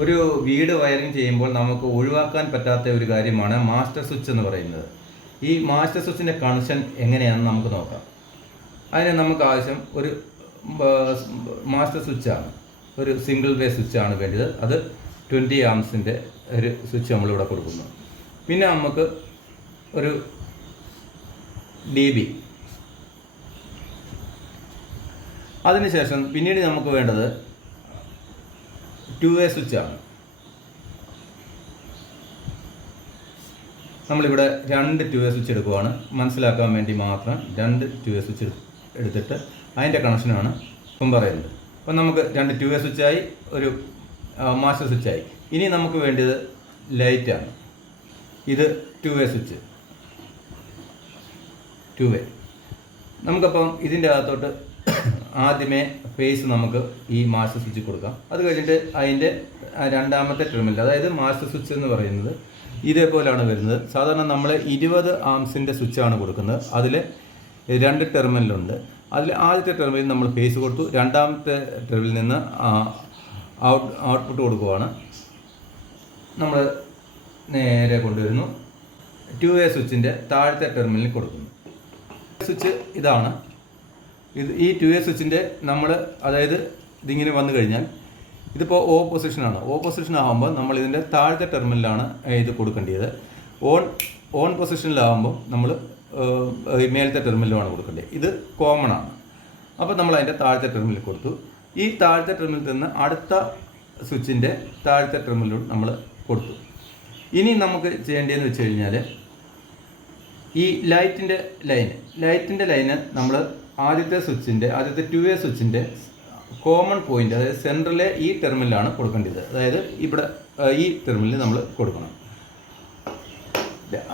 ഒരു വീട് വയറിംഗ് ചെയ്യുമ്പോൾ നമുക്ക് ഒഴിവാക്കാൻ പറ്റാത്ത ഒരു കാര്യമാണ് മാസ്റ്റർ സ്വിച്ച് എന്ന് പറയുന്നത്. ഈ മാസ്റ്റർ സ്വിച്ചിൻ്റെ കണക്ഷൻ എങ്ങനെയാണെന്ന് നമുക്ക് നോക്കാം. അതിന് നമുക്ക് ആവശ്യം ഒരു മാസ്റ്റർ സ്വിച്ചാണ്, ഒരു സിംഗിൾ വേ സ്വിച്ചാണ് വേണ്ടത്. അത് 20 ആംസിൻ്റെ ഒരു സ്വിച്ച് നമ്മളിവിടെ കൊടുക്കുന്നു. പിന്നെ നമുക്ക് ഒരു DB. അതിനുശേഷം പിന്നീട് നമുക്ക് വേണ്ടത് 2 വേ സ്വിച്ചാണ്. നമ്മളിവിടെ 2 2 വേ സ്വിച്ച് എടുക്കുവാണ്. മനസ്സിലാക്കാൻ വേണ്ടി മാത്രം 2 2 വേ സ്വിച്ച് എടുത്തിട്ട് അതിൻ്റെ കണക്ഷനാണ് ഇപ്പം പറയുന്നത്. അപ്പം നമുക്ക് 2 2 വേ സ്വിച്ചായി, ഒരു മാസ്റ്റർ സ്വിച്ചായി. ഇനി നമുക്ക് വേണ്ടത് ലൈറ്റാണ്. ഇത് 2 വേ സ്വിച്ച്, 2 വേ. നമുക്കപ്പം ഇതിൻ്റെ അകത്തോട്ട് ആദ്യമേ ഫേസ് നമുക്ക് ഈ മാസ്റ്റർ സ്വിച്ച് കൊടുക്കാം. അത് കഴിഞ്ഞിട്ട് അതിൻ്റെ രണ്ടാമത്തെ ടെർമിനൽ, അതായത് മാസ്റ്റർ സ്വിച്ച് എന്ന് പറയുന്നത് ഇതേപോലെയാണ് വരുന്നത്. സാധാരണ നമ്മൾ 20 ആംസിൻ്റെ സ്വിച്ചാണ് കൊടുക്കുന്നത്. അതിൽ 2 ടെർമിനലുണ്ട്. അതിൽ ആദ്യത്തെ ടെർമിനൽ നമ്മൾ ഫേസ് കൊടുത്തു, രണ്ടാമത്തെ ടെർമിനലിൽ നിന്ന് ഔട്ട്പുട്ട് കൊടുക്കുവാണ്. നമ്മൾ നേരെ കൊണ്ടുവരുന്നു, 2 വേ സ്വിച്ചിൻ്റെ താഴത്തെ ടെർമിനലിൽ കൊടുക്കുന്നു. സ്വിച്ച് ഇതാണ്. ഈ 2 വേ സ്വിച്ചിൻ്റെ നമ്മൾ, അതായത് ഇതിങ്ങനെ വന്നു കഴിഞ്ഞാൽ ഇതിപ്പോൾ ഓ പൊസിഷനാണ്. ഓ പൊസിഷൻ ആകുമ്പോൾ നമ്മൾ ഇതിൻ്റെ താഴത്തെ ടെർമിനലാണ് ഇത് കൊടുക്കേണ്ടത്. ഓൺ പൊസിഷനിലാകുമ്പോൾ നമ്മൾ മേലത്തെ ടെർമിനലുമാണ് കൊടുക്കേണ്ടത്. ഇത് കോമൺ ആണ്. അപ്പോൾ നമ്മൾ അതിൻ്റെ താഴത്തെ ടെർമിനൽ കൊടുത്തു. ഈ താഴത്തെ ടെർമിനലിൽ നിന്ന് അടുത്ത സ്വിച്ചിൻ്റെ താഴത്തെ ടെർമിനലും നമ്മൾ കൊടുത്തു. ഇനി നമുക്ക് ചെയ്യേണ്ടതെന്ന് വെച്ച് കഴിഞ്ഞാൽ ഈ ലൈറ്റിൻ്റെ ലൈന് നമ്മൾ ആദ്യത്തെ 2 വേ സ്വിച്ചിൻ്റെ കോമൺ പോയിൻ്റ്, അതായത് സെൻറ്ററിലെ ഈ ടെർമിനലാണ് കൊടുക്കേണ്ടത്. അതായത് ഇവിടെ ഈ ടെർമിനലിൽ നമ്മൾ കൊടുക്കണം.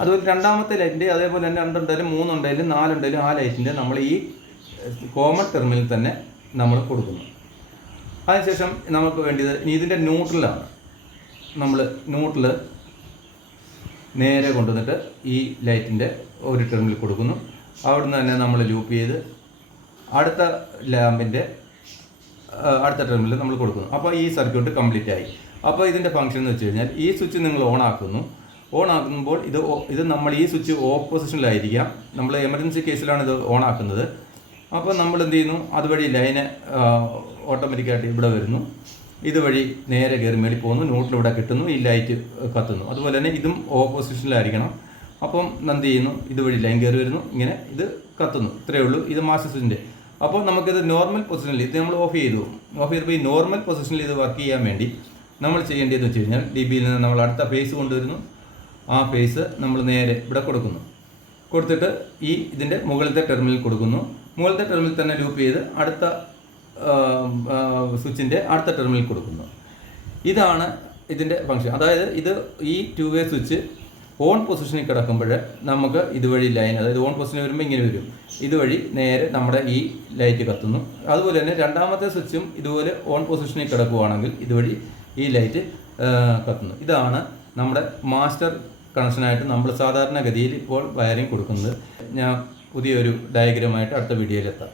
അതുപോലെ രണ്ടാമത്തെ ലൈറ്റിൻ്റെ അതേപോലെ തന്നെ 2 ഉണ്ടായാലും 3 ഉണ്ടായാലും 4 ഉണ്ടായാലും ആ ലൈറ്റിൻ്റെ നമ്മൾ ഈ കോമൺ ടെർമിനലിൽ തന്നെ നമ്മൾ കൊടുക്കുന്നു. അതിനുശേഷം നമുക്ക് വേണ്ടത് ഇനി ഇതിൻ്റെ ന്യൂട്രലാണ്. നമ്മൾ ന്യൂട്രൽ നേരെ കൊണ്ടുവന്നിട്ട് ഈ ലൈറ്റിൻ്റെ ഒരു ടെർമിനൽ കൊടുക്കുന്നു. അവിടുന്ന് തന്നെ നമ്മൾ ലൂപ്പ് ചെയ്ത് അടുത്ത ലാമ്പിൻ്റെ അടുത്ത ടെർമിനൽ നമ്മൾ കൊടുക്കുന്നു. അപ്പോൾ ഈ സർക്യൂട്ട് കംപ്ലീറ്റ് ആയി. അപ്പോൾ ഇതിൻ്റെ ഫംഗ്ഷൻ എന്ന് വെച്ച് കഴിഞ്ഞാൽ ഈ സ്വിച്ച് നിങ്ങൾ ഓൺ ആക്കുമ്പോൾ ഇത് നമ്മൾ ഈ സ്വിച്ച് ഓഫ് പൊസിഷനിലായിരിക്കാം. നമ്മൾ എമർജൻസി കേസിലാണ് ഇത് ഓൺ ആക്കുന്നത്. അപ്പോൾ നമ്മൾ എന്ത് ചെയ്യുന്നു, അതുവഴി ലൈന് ഓട്ടോമാറ്റിക്കായിട്ട് ഇവിടെ വരുന്നു. ഇതുവഴി നേരെ കയറി മേടി പോകുന്നു, ന്യൂട്രൽ ഇവിടെ കിട്ടുന്നു, ഈ ലൈറ്റ് കത്തുന്നു. അതുപോലെ തന്നെ ഇതും ഓഫ് പൊസിഷനിലായിരിക്കണം. അപ്പം എന്ത് ചെയ്യുന്നു, ഇതുവഴി ലൈൻ കയറി വരുന്നു, ഇങ്ങനെ ഇത് കത്തുന്നു. ഇത്രയേ ഉള്ളൂ. ഇത് മാസ്റ്റർ സ്വിച്ചിൻ്റെ. അപ്പോൾ നമുക്കിത് നോർമൽ പൊസിഷനിൽ, ഇത് നമ്മൾ ഓഫ് ചെയ്തപ്പോൾ ഈ നോർമൽ പൊസിഷനിൽ ഇത് വർക്ക് ചെയ്യാൻ വേണ്ടി നമ്മൾ ചെയ്യേണ്ടതെന്ന് വെച്ച് കഴിഞ്ഞാൽ DBയിൽ നിന്ന് നമ്മൾ അടുത്ത ഫേസ് കൊണ്ടുവരുന്നു. ആ ഫേസ് നമ്മൾ നേരെ ഇവിടെ കൊടുത്തിട്ട് ഇതിൻ്റെ മുകളിലത്തെ ടെർമിനൽ കൊടുക്കുന്നു. മുകളിലത്തെ ടെർമിനൽ തന്നെ ലൂപ്പ് ചെയ്ത് അടുത്ത സ്വിച്ചിൻ്റെ അടുത്ത ടെർമിനൽ കൊടുക്കുന്നു. ഇതാണ് ഇതിൻ്റെ ഫംഗ്ഷൻ. അതായത് ഈ 2 വേ സ്വിച്ച് ഓൺ പൊസിഷനിൽ കിടക്കുമ്പോൾ നമുക്ക് ഇതുവഴി ലൈൻ, അതായത് ഓൺ പൊസിഷനിൽ വരുമ്പോൾ ഇങ്ങനെ വരും, ഇതുവഴി നേരെ നമ്മുടെ ഈ ലൈറ്റ് കത്തുന്നു. അതുപോലെ തന്നെ രണ്ടാമത്തെ സ്വിച്ചും ഇതുപോലെ ഓൺ പൊസിഷനിൽ കിടക്കുകയാണെങ്കിൽ ഇതുവഴി ഈ ലൈറ്റ് കത്തുന്നു. ഇതാണ് നമ്മുടെ മാസ്റ്റർ കണക്ഷനായിട്ട് നമ്മൾ സാധാരണഗതിയിൽ ഇപ്പോൾ വയറിംഗ് കൊടുക്കുന്നത്. ഞാൻ പുതിയൊരു ഡയഗ്രമായിട്ട് അടുത്ത വീഡിയോയിലെത്താം.